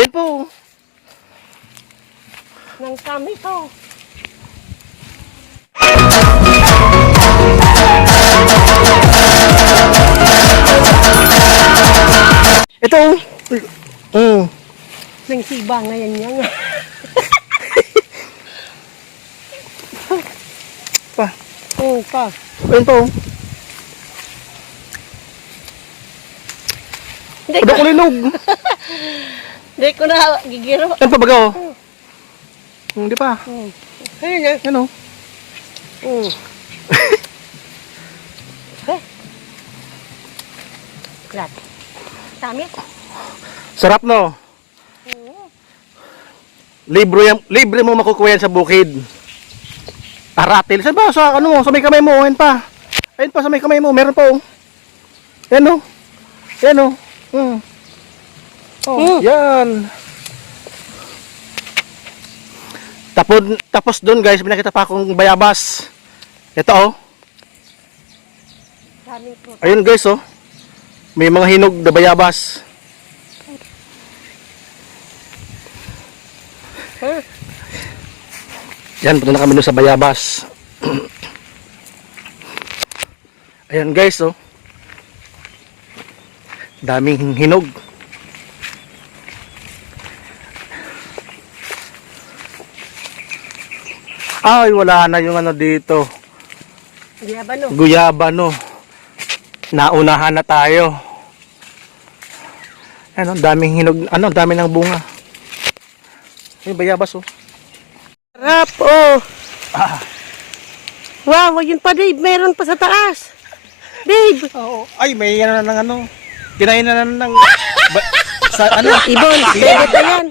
Ayun po. Nang kami to. Ito. Mm. Nang siba ngayon niya nga. Pa. Oo pa. Ayun po. Hindi Pwede ko, ko linog. Hindi ko na gigiro. Ayun pa baga oh. Hindi pa. Hmm. Ayun na. Yan oh. Hmm. Lat. Dami. Sarap no. Oo. Libre, yan, libre mo makukuha yan sa bukid. Aratil. Saan ba? Sa ano mo? Sa may kamay mo. Ayun pa. Ayun pa sa may kamay mo. Meron pa oh. Yan oh. Yan oh. Hmm. Oh, yan. Tapos, tapos doon guys, may nakita pa akong bayabas. Ito oh. Ayun guys oh. May mga hinog na bayabas. Huh? Yan, punta na kami doon sa bayabas. Ayan guys oh. Daming hinog. Ay, wala na yung ano dito. Hindi ba no? Guyaba no. Naunahan na tayo. Ano, daming hinog, ano, dami ng bunga. Ay, bayabas oh. Sarap oh. Ah. Wow, yun pa Dave. Meron pa sa taas. Dave. Oo. Ay, may ano na ng ano. Kinain na ng... ng ba, sa ano? Ibon. Pwede pa yan.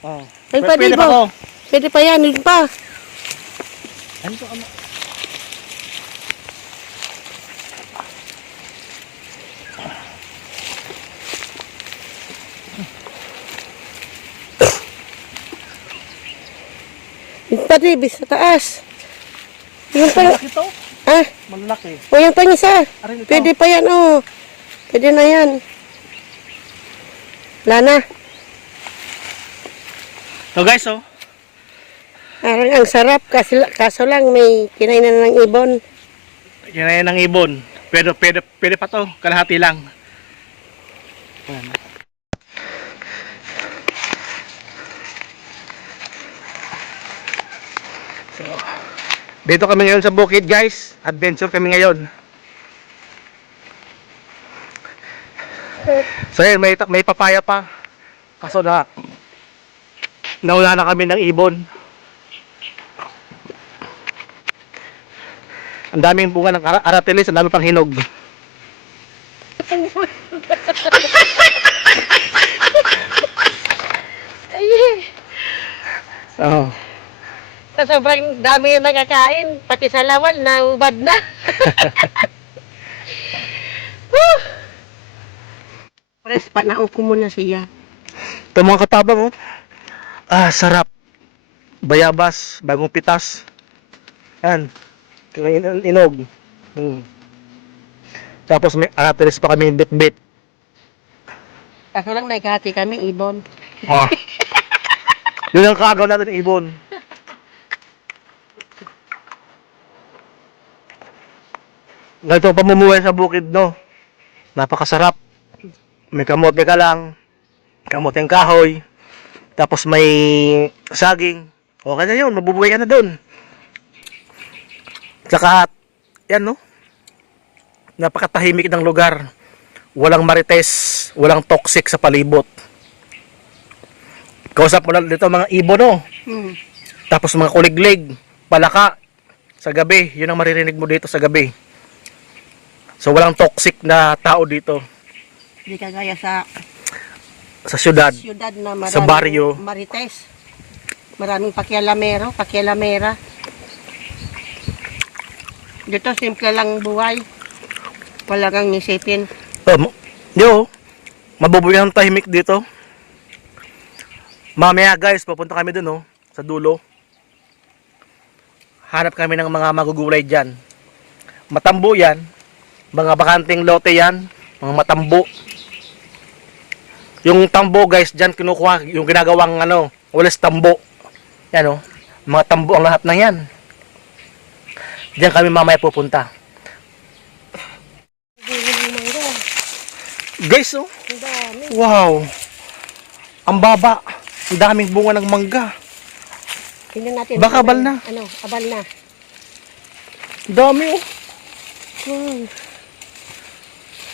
Oh. Ayun pa Pwede Dave pa oh. ko. Pwede pa yan. Yun pa. Ano to, ano? Yun pa Dave. Sa taas. Yun pa. Malaki to? Ah. Malaki. O yung isa. Aray, ito. Pwede pa yan oh. Pwede na yan. Wala na. So guys, oh. Parang ang sarap. Kaso, kaso lang may kinainan ng ibon. Kinain ng ibon. Pero pwede, pwede pa to. Kalahati lang. So, dito kami ngayon sa bukid guys. Adventure kami ngayon. So yun, may, may papaya pa. Kaso na, nauna na kami ng ibon. Ang daming bunga ng ara- aratilis, ang dami pang hinog. Oo. sa sobrang dami yung nakakain, pati sa lawan, naubad na. Pres, panaon ko muna siya. Ito mga katabang, oh. Ah, sarap. Bayabas, bagong pitas. Yan. Inog. Hmm. Tapos may aratilis pa kami bit-bit. Kaso lang naghati kami, ibon. Ah. Yun ang kagaw natin ibon. Ganito pamumuhay sa bukid, no? Napakasarap. May kamote ka lang. Kamoteng kahoy. Tapos may saging. Okay na yun, mabubuhay ka na dun. Tsaka, yan no? Napakatahimik ng lugar. Walang marites, walang toxic sa palibot. Kausap mo lang dito mga ibon no? Hmm. Tapos mga kuliglig, palaka sa gabi. Yun ang maririnig mo dito sa gabi. So walang toxic na tao dito Hindi kagaya sa sa syudad. syudad na maraming Sa baryo. marites. Maraming pakialamero, pakialamera. Dito simple lang buhay. Wala kang isipin. Oh, mo- yo, mabubuhay ang tahimik dito. Mamaya guys, papunta kami dun oh, sa dulo. Hanap kami ng mga magugulay dyan. Matambo yan. Mga bakanting lote yan. Mga matambo. Yung tambo guys, dyan kinukuha yung ginagawang ano, walis tambo. Yan oh. Mga tambo ang lahat na yan. Diyan kami mamaya pupunta. Guys oh, wow. Ang baba. Ang daming bunga ng mangga. Tingnan natin. Baka abal na. Ano, abal na. Dami oh. Hmm.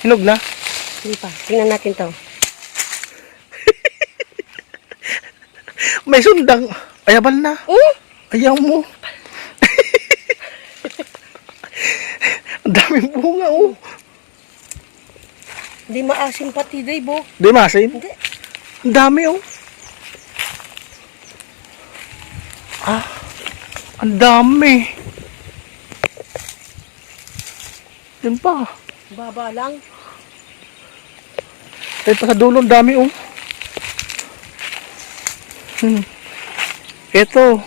Hinog na. Hindi pa. Tingnan natin to. May sundang. Ay, abal na. Oh! Ayaw mo. Daming bunga oh. Hindi maasim pati, Dave, oh. Di masin? Hindi. Ang dami oh. Ah, ang dami. Yan pa. Baba lang. Yan pa sa dulo, ang dami oh. Hmm. Ito.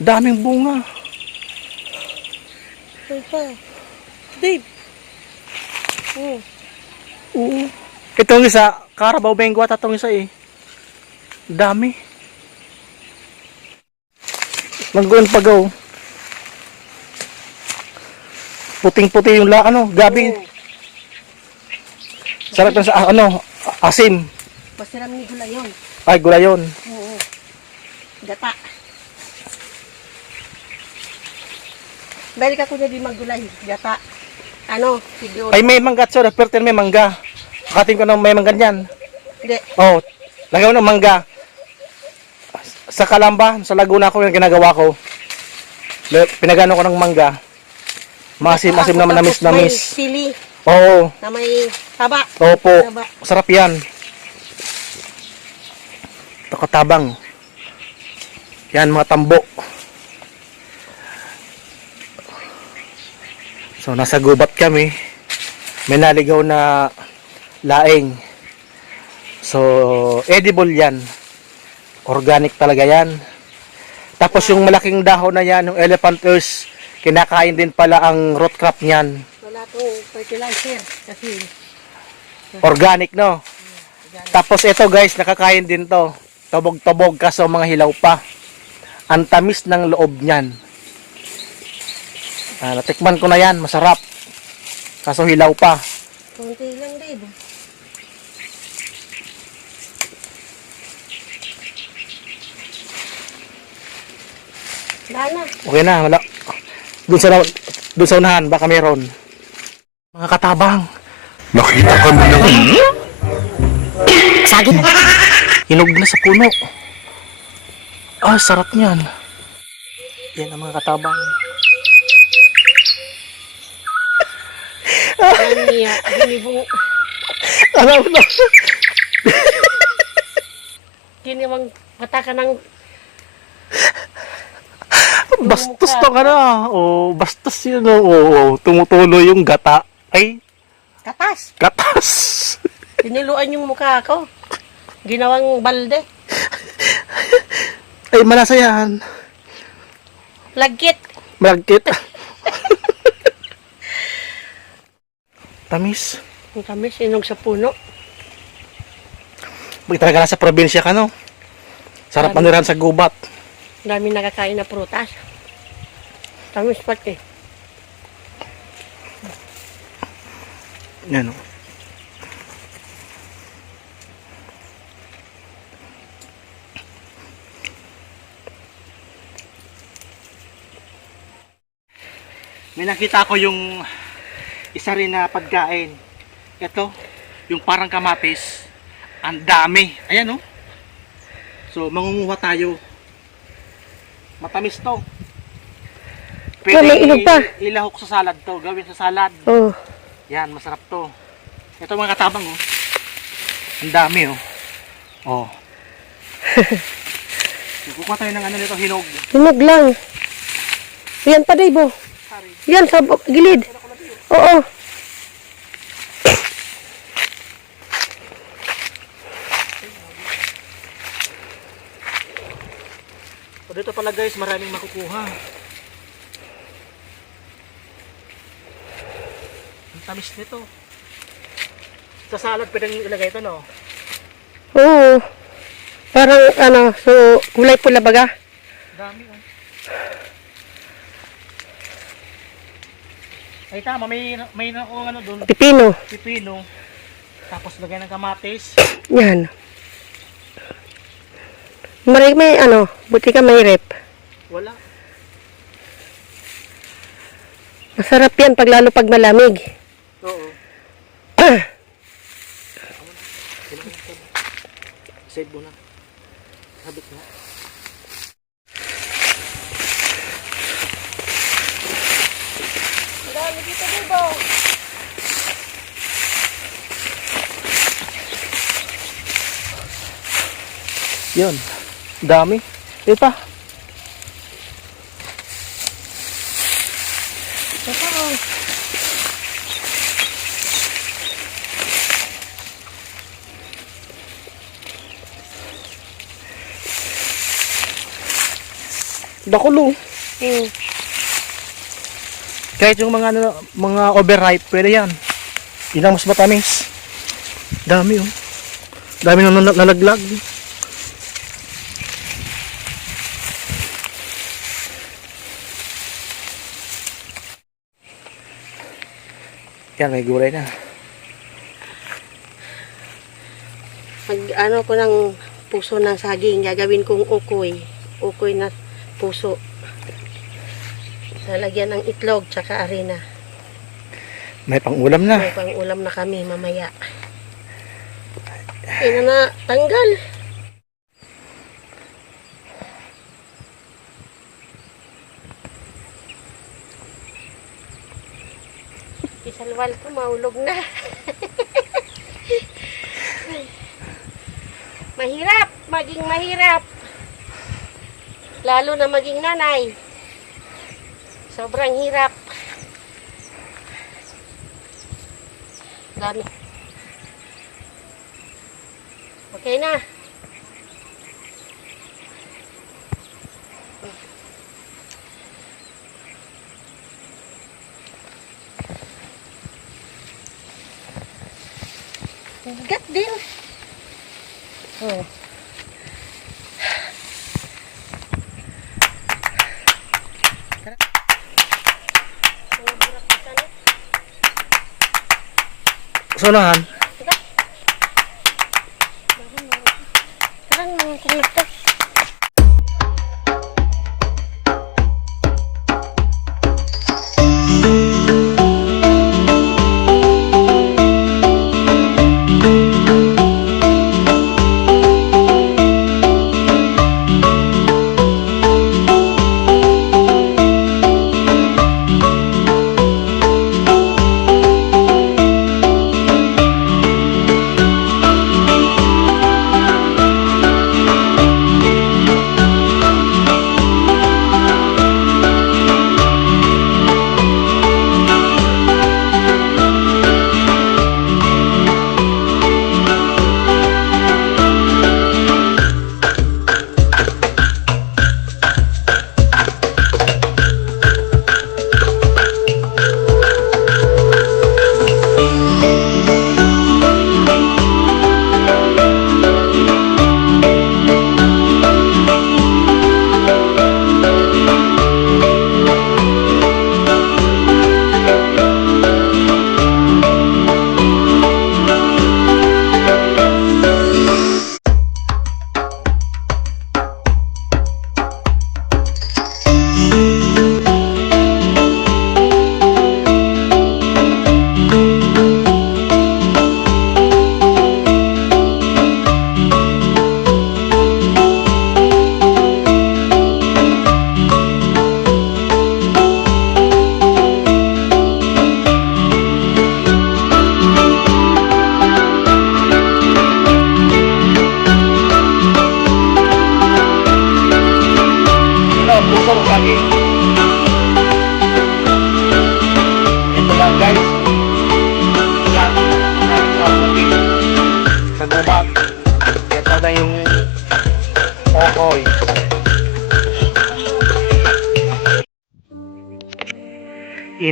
Daming bunga. Pa? Dave. Oh. Oo. Itong isa, Carabao Bengo at itong isa eh. Dami. Langguan pagaw. Puting-puti yung la, ano, gabi. Oh. Sarap yan sa, ah, ano, asim. Masiram ni gula yun. Ay, gulayon. Oo. Gata. Balik ako na di maggulay. Gata. Ano? Siguro. Ay, may mangga, sir. Pertin may mangga. Katin ko ng may mangga niyan. Hindi. Oh, lagyan mo ng mangga. Sa Kalamba, sa Laguna ko yung ginagawa ko. Pinagano ko ng mangga. Maasim-asim Ako, naman namis na may miss. Sili Oo, na may taba. opo. Taba. Sarap yan. Takatabang. Yan, mga tambo. So, nasa gubat kami. May naligaw na laing. So, edible yan. Organic talaga yan. Tapos yung malaking dahon na yan, yung elephant ears, kinakain din pala ang root crop niyan. Wala tong fertilizer. Kasi Organic, no? Tapos ito guys, nakakain din to. Tobog-tobog kaso mga hilaw pa. Ang tamis ng loob niyan. Ah, natikman ko na yan, masarap. Kaso hilaw pa. konti lang din. Wala na. Okay na, wala. Doon sa, doon sa unahan, baka meron. Mga katabang. Nakita kami ng Saging. Hinog na sa puno. Ah, sarap niyan. Yan ang mga katabang. Yan niya. Ginibong, Alam na. ginibang mata ka ng Bastos to ka na. Oh, bastos yun. Oh, oh, tumutuloy yung gata. Ay, katas. gatas. Tiniluan yung mukha ko. Ginawang balde. Ay, malasa yan. Lagkit. Tamis. Ang kami sinog sa puno. Pag talaga nasa probinsya ka, no? Sarap maniran sa gubat. Dami nakakain na prutas. Tamis pati. Yan, oh. May nakita ko yung isa rin na pagkain. Ito, yung parang kamatis. Ang dami. Ayan, oh. So, mangunguha tayo. Matamis to. Ah, may inog pa. i- ilahok sa salad to. Gawin sa salad. Oh. Yan, masarap to. Ito mga katabang oh. Ang dami oh. Oh. Kukuha tayo ng ano nito, hinog. Hinog lang. Yan pa, Dave. oh. Yan, sa gilid. Oo. So dito pala guys, maraming makukuha. Ang tamis nito. Sa salad pwedeng ilagay ito, no? Oo. Parang ano, so kulay pula baga. Dami, Ay, tama. May, may nakuha ano doon. Pipino. Pipino. Tapos lagay ng kamatis. Yan. Maray may ano, buti ka may rep. Wala. Masarap yan pag lalo pag malamig. Oo. Save mo na. Sabit na. Yun. Dami. Ito pa. Bakulo. Hmm. Kahit yung mga ano, mga overripe, pwede yan. Yun ang mas matamis. Dami oh. Dami nang nal- nalaglag. Yan, may gulay na. Pag ano ko ng puso ng saging, gagawin kong ukoy. Ukoy na puso. Lalagyan ng itlog tsaka arena. May pang-ulam na. May pang ulam na kami mamaya. Ina na, tanggal. Isalwal ko, maulog na. mahirap, maging mahirap. Lalo na maging nanay. Sobrang hirap. Dami. Okay na. Bigat din. Oh. Solahan.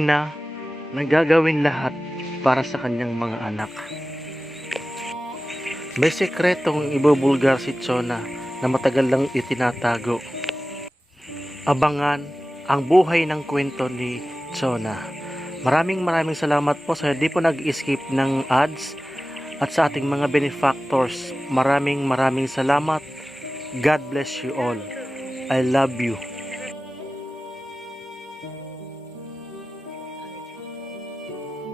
Ina, nagagawin lahat para sa kanyang mga anak. May sekretong ibubulgar si Chona na matagal lang itinatago. Abangan ang buhay ng kwento ni Chona. Maraming maraming salamat po sa di po nag-skip ng ads at sa ating mga benefactors. Maraming maraming salamat. God bless you all. I love you.